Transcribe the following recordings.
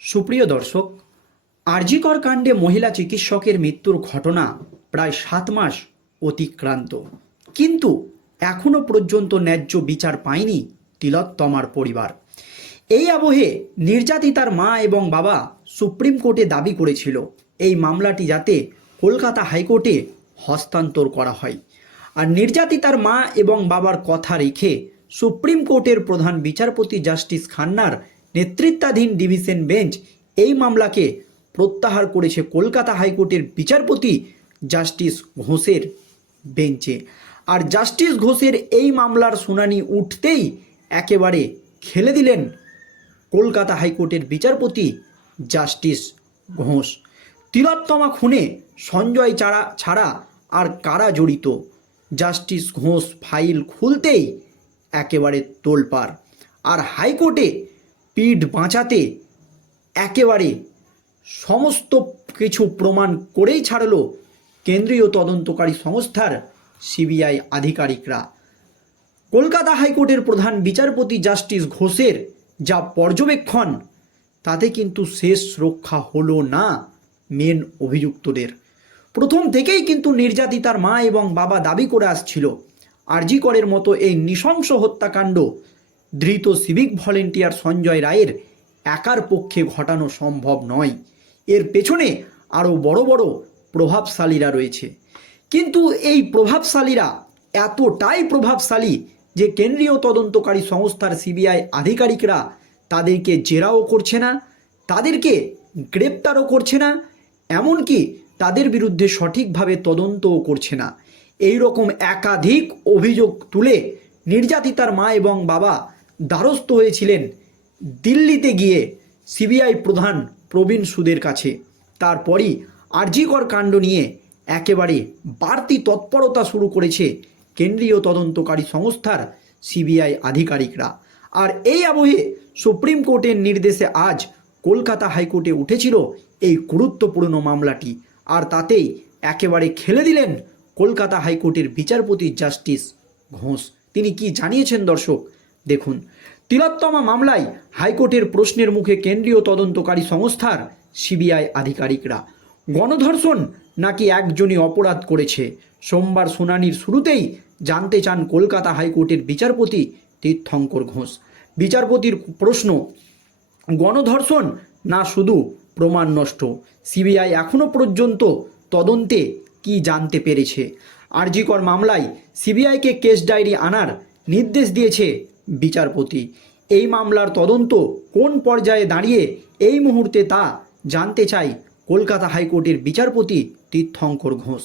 সুপ্রিয় দর্শক, আরজিকর কাণ্ডে মহিলা চিকিৎসকের মৃত্যুর ঘটনা প্রায় সাত মাস অতিক্রান্ত। কিন্তু এখনও পর্যন্ত ন্যায্য বিচার পায়নি তিলোত্তমার পরিবার। এই আবহে নির্যাতিতার মা এবং বাবা সুপ্রিম কোর্টে দাবি করেছিল, এই মামলাটি যাতে কলকাতা হাইকোর্টে হস্তান্তর করা হয়। আর নির্যাতিতার মা এবং বাবার কথা রেখে সুপ্রিম কোর্টের প্রধান বিচারপতি জাস্টিস খান্নার নেতৃত্বাধীন ডিভিশন বেঞ্চ এই মামলাকে প্রত্যাহার করেছে কলকাতা হাইকোর্টের বিচারপতি জাস্টিস ঘোষের বেঞ্চে। আর জাস্টিস ঘোষের এই মামলার শুনানি উঠতেই একেবারে খেলে দিলেন কলকাতা হাইকোর্টের বিচারপতি জাস্টিস ঘোষ। তিলোত্তমা খুনে সঞ্জয় চারা ছাড়া আর কারা জড়িত? জাস্টিস ঘোষ ফাইল খুলতেই একেবারে তোলপাড়। আর হাইকোর্টে পিঠ বাঁচাতে একেবারে সমস্ত কিছু প্রমাণ করেই ছাড়ল কেন্দ্রীয় তদন্তকারী সংস্থার সিবিআই আধিকারিকরা। কলকাতা হাইকোর্টের প্রধান বিচারপতি জাস্টিস ঘোষের যা পর্যবেক্ষণ, তাতে কিন্তু শেষ রক্ষা হলো না মেন অভিযুক্তদের। প্রথম থেকেই কিন্তু নির্যাতিতার মা এবং বাবা দাবি করে আসছিল, আরজি করের মতো এই নৃশংস হত্যাকাণ্ড ধৃত সিভিক ভলেন্টিয়ার সঞ্জয় রায়ের একার পক্ষে ঘটানো সম্ভব নয়। এর পেছনে আরও বড় বড় প্রভাবশালীরা রয়েছে। কিন্তু এই প্রভাবশালীরা এতটাই প্রভাবশালী যে কেন্দ্রীয় তদন্তকারী সংস্থার সিবিআই আধিকারিকরা তাদেরকে জেরাও করছে না, তাদেরকে গ্রেপ্তারও করছে না, এমনকি তাদের বিরুদ্ধে সঠিকভাবে তদন্তও করছে না। এই রকম একাধিক অভিযোগ তুলে নির্যাতিতার মা এবং বাবা দ্বারস্থ হয়েছিলেন দিল্লিতে গিয়ে সিবিআই প্রধান প্রবীণ সুদের কাছে। তারপরই আরজিকর কাণ্ড নিয়ে একেবারে বাড়তি তৎপরতা শুরু করেছে কেন্দ্রীয় তদন্তকারী সংস্থার সিবিআই আধিকারিকরা। আর এই আবহে সুপ্রিম কোর্টের নির্দেশে আজ কলকাতা হাইকোর্টে উঠেছিল এই গুরুত্বপূর্ণ মামলাটি। আর তাতেই একেবারে খেলে দিলেন কলকাতা হাইকোর্টের বিচারপতি জাস্টিস ঘোষ। তিনি কি জানিয়েছেন দর্শক? দেখুন। তিলোত্তমা মামলায় হাইকোর্টের প্রশ্নের মুখে কেন্দ্রীয় তদন্তকারী সংস্থার সিবিআই আধিকারিকরা। গণধর্ষণ নাকি একজনই অপরাধ করেছে? সোমবার শুনানির শুরুতেই জানতে চান কলকাতা হাইকোর্টের বিচারপতি তীর্থঙ্কর ঘোষ। বিচারপতির প্রশ্ন, গণধর্ষণ না শুধু প্রমাণ নষ্ট? সিবিআই এখনও পর্যন্ত তদন্তে কি জানতে পেরেছে? আরজিকর মামলায় সিবিআইকে কেস ডায়েরি আনার নির্দেশ দিয়েছে বিচারপতি। এই মামলার তদন্ত কোন পর্যায়ে দাঁড়িয়ে এই মুহূর্তে তা জানতে চাই কলকাতা হাইকোর্টের বিচারপতি তীর্থঙ্কর ঘোষ।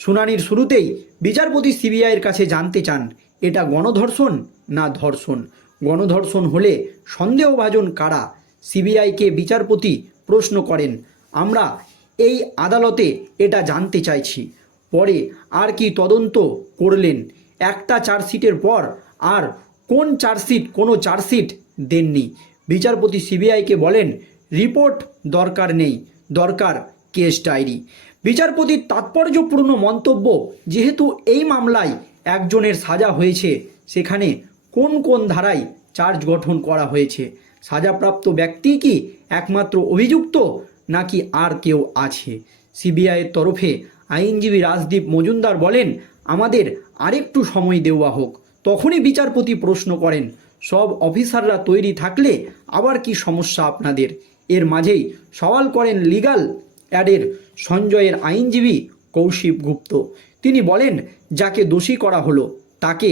শুনানির শুরুতেই বিচারপতি সিবিআইয়ের কাছে জানতে চান, এটা গণধর্ষণ না ধর্ষণ? গণধর্ষণ হলে সন্দেহভাজন কারা? সিবিআইকে বিচারপতি প্রশ্ন করেন, আমরা এই আদালতে এটা জানতে চাইছি। পরে আর কি তদন্ত করলেন? একটা চার্জশিটের পর আর কোন চার্জশিট, কোনো চার্জশিট দেননি। বিচারপতি সিবিআইকে বলেন, রিপোর্ট দরকার নেই, দরকার কেস ডায়েরি। বিচারপতির তাৎপর্যপূর্ণ মন্তব্য, যেহেতু এই মামলায় একজনের সাজা হয়েছে, সেখানে কোন কোন ধারায় চার্জ গঠন করা হয়েছে? সাজাপ্রাপ্ত ব্যক্তি কি একমাত্র অভিযুক্ত, নাকি আর কেউ আছে? সিবিআইয়ের তরফে আইনজীবী রাজদীপ মজুমদার বলেন, আমাদের আরেকটু সময় দেওয়া হোক। তখনই বিচারপতি প্রশ্ন করেন, সব অফিসাররা তৈরি থাকলে আবার কি সমস্যা আপনাদের? এর মাঝেই সওয়াল করেন লিগাল অ্যাডের সঞ্জয়ের আইনজীবী কৌশিক গুপ্ত। তিনি বলেন, যাকে দোষী করা হলো, তাকে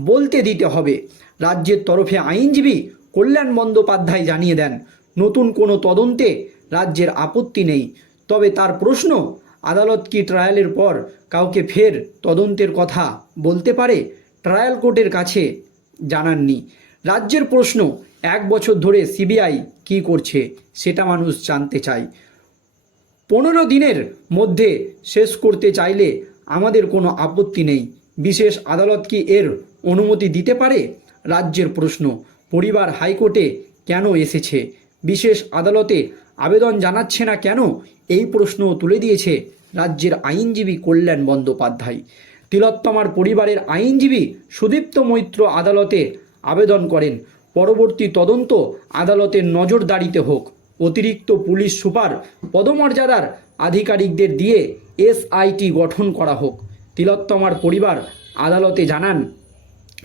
বলতে দিতে হবে। রাজ্যের তরফে আইনজীবী কল্যাণ বন্দ্যোপাধ্যায় জানিয়ে দেন, নতুন কোনো তদন্তে রাজ্যের আপত্তি নেই। তবে তার প্রশ্ন, আদালত কি ট্রায়ালের পর কাউকে ফের তদন্তের কথা বলতে পারে? ট্রায়াল কোর্টের কাছে জানাননি। রাজ্যের প্রশ্ন, এক বছর ধরে সিবিআই কি করছে সেটা মানুষ জানতে চায়। পনেরো দিনের মধ্যে শেষ করতে চাইলে আমাদের কোনো আপত্তি নেই। বিশেষ আদালত কি এর অনুমতি দিতে পারে? রাজ্যের প্রশ্ন, পরিবার হাইকোর্টে কেন এসেছে? বিশেষ আদালতে আবেদন জানাচ্ছে না কেন? এই প্রশ্ন তুলে দিয়েছে রাজ্যের আইনজীবী কল্যাণ বন্দ্যোপাধ্যায়। তিলোত্তমার পরিবারের আইনজীবী সুদীপ্ত মৈত্র আদালতে আবেদন করেন। পরবর্তী তদন্ত আদালতের নজরদারিতে হোক। অতিরিক্ত পুলিশ সুপার পদমর্যাদার আধিকারিকদের দিয়ে এসআইটি গঠন করা হোক। তিলোত্তমার পরিবার আদালতে জানান,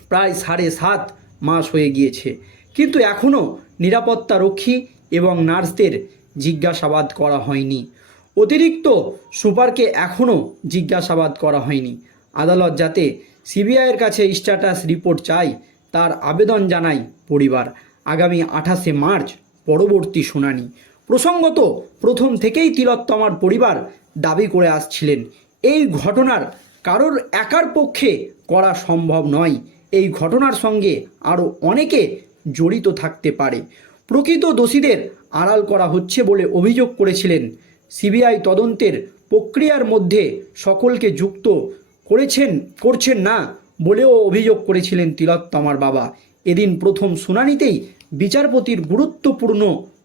প্রায় সাড়ে সাত মাস হয়ে গিয়েছে। কিন্তু এখনও নিরাপত্তা রক্ষী এবং নার্সদের জিজ্ঞাসাবাদ করা হয়নি। অতিরিক্ত সুপারকে এখনও জিজ্ঞাসাবাদ করা হয়নি। আদালত যাতে সিবিআইয়ের কাছে স্ট্যাটাস রিপোর্ট চাই, তার আবেদন জানায় পরিবার। আগামী আঠাশে মার্চ, পরবর্তী শুনানি। প্রসঙ্গত, প্রথম থেকেই তিলোত্তমার পরিবার দাবি করে আসছিলেন, এই ঘটনার কারোর একার পক্ষে করা সম্ভব নয়। এই ঘটনার সঙ্গে আরও অনেকে জড়িত থাকতে পারে। প্রকৃত দোষীদের আড়াল করা হচ্ছে বলে অভিযোগ করেছিলেন। সিবিআই তদন্তের প্রক্রিয়ার মধ্যে সকলকে যুক্ত করেছেন, করছেন না বলেও অভিযোগ করেছিলেন তিলোত্তমার বাবা। এদিন প্রথম শুনানিতেই বিচারপতির গুরুত্বপূর্ণ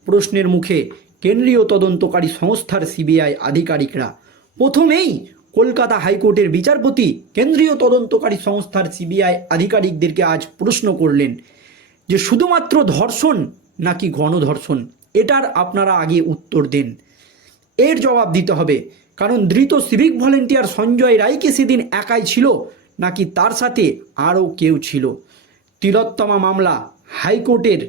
প্রশ্নের মুখে কেন্দ্রীয় তদন্তকারী সংস্থার সিবিআই আধিকারিকরা। প্রথমেই কলকাতা হাইকোর্টের বিচারপতি কেন্দ্রীয় তদন্তকারী সংস্থার সিবিআই আধিকারিকদেরকে আজ প্রশ্ন করলেন যে, শুধুমাত্র ধর্ষণ নাকি গণধর্ষণ এটার আপনারা আগে উত্তর দেন। এর জবাব দিতে হবে কারণ ধৃত সিভিক ভলেন্টিয়ার সঞ্জয় রায়কে সেদিন একাই ছিল? নাকি তার সাথে আরও কেউ ছিল? তিলোত্তমা মামলা হাইকোর্টের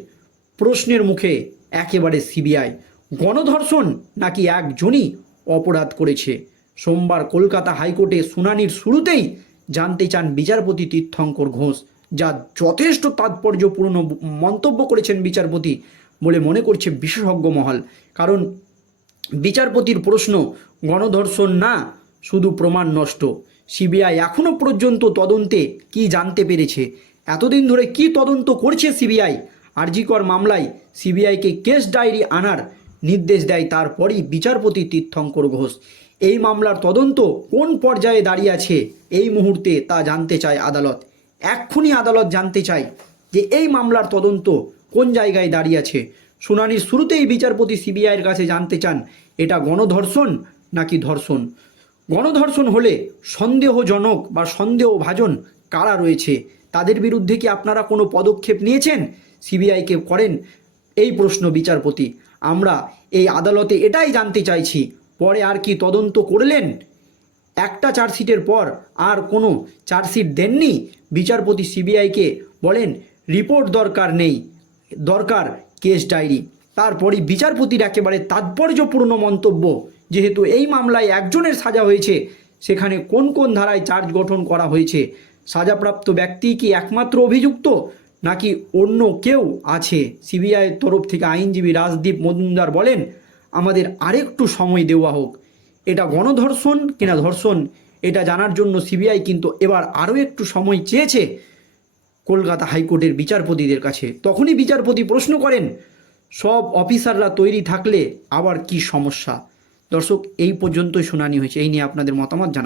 প্রশ্নের মুখে একেবারে সিবিআই। গণধর্ষণ নাকি একজনই অপরাধ করেছে? সোমবার কলকাতা হাইকোর্টে শুনানির শুরুতেই জানতে চান বিচারপতি তীর্থঙ্কর ঘোষ, যা যথেষ্ট তাৎপর্যপূর্ণ মন্তব্য করেছেন বিচারপতি বলে মনে করছে বিশেষজ্ঞ মহল। কারণ বিচারপতির প্রশ্ন, গণধর্ষণ না, শুধু প্রমাণ নষ্ট। সিবিআই এখনও পর্যন্ত তদন্তে কি জানতে পেরেছে? এতদিন ধরে কি তদন্ত করছে সিবিআই? আরজিকর মামলায় সিবিআইকে কেস ডায়েরি আনার নির্দেশ দেয় তারপরই বিচারপতি তীর্থঙ্কর ঘোষ। এই মামলার তদন্ত কোন পর্যায়ে দাঁড়িয়ে আছে এই মুহূর্তে তা জানতে চায় আদালত। এক্ষুনি আদালত জানতে চায় যে এই মামলার তদন্ত কোন জায়গায় দাঁড়িয়ে আছে। শুনানির শুরুতেই বিচারপতি সিবিআইয়ের কাছে জানতে চান, এটা গণধর্ষণ নাকি ধর্ষণ? গণধর্ষণ হলে সন্দেহজনক বা সন্দেহভাজন কারা রয়েছে? তাদের বিরুদ্ধে কি আপনারা কোনো পদক্ষেপ নিয়েছেন? সিবিআইকে করেন? এই প্রশ্ন বিচারপতি। আমরা এই আদালতে এটাই জানতে চাইছি, পরে আর কি তদন্ত করলেন? একটা চার্জশিটের পর আর কোনো চার্জশিট দেননি? বিচারপতি সিবিআইকে বলেন, রিপোর্ট দরকার নেই। দরকার কেস ডায়েরি। তারপরই বিচারপতির একেবারে তাৎপর্যপূর্ণ মন্তব্য, যেহেতু এই মামলায় একজনের সাজা হয়েছে, সেখানে কোন কোন ধারায় চার্জ গঠন করা হয়েছে, সাজাপ্রাপ্ত ব্যক্তি কি একমাত্র অভিযুক্ত, নাকি অন্য কেউ আছে? সিবিআইয়ের তরফ থেকে আইনজীবী রাজদীপ মজুমদার বলেন, আমাদের আরেকটু সময় দেওয়া হোক। এটা গণধর্ষণ কিনা ধর্ষণ, এটা জানার জন্য সিবিআই কিন্তু এবার আরও একটু সময় চেয়েছে কলকাতা হাইকোর্টের বিচারপতিদের কাছে। তখনই বিচারপতি প্রশ্ন করেন, সব অফিসাররা তৈরি থাকলে আবার কি সমস্যা? দর্শক, এই পর্যন্তই শুনানি হয়েছে। এই নিয়ে আপনাদের মতামত জানা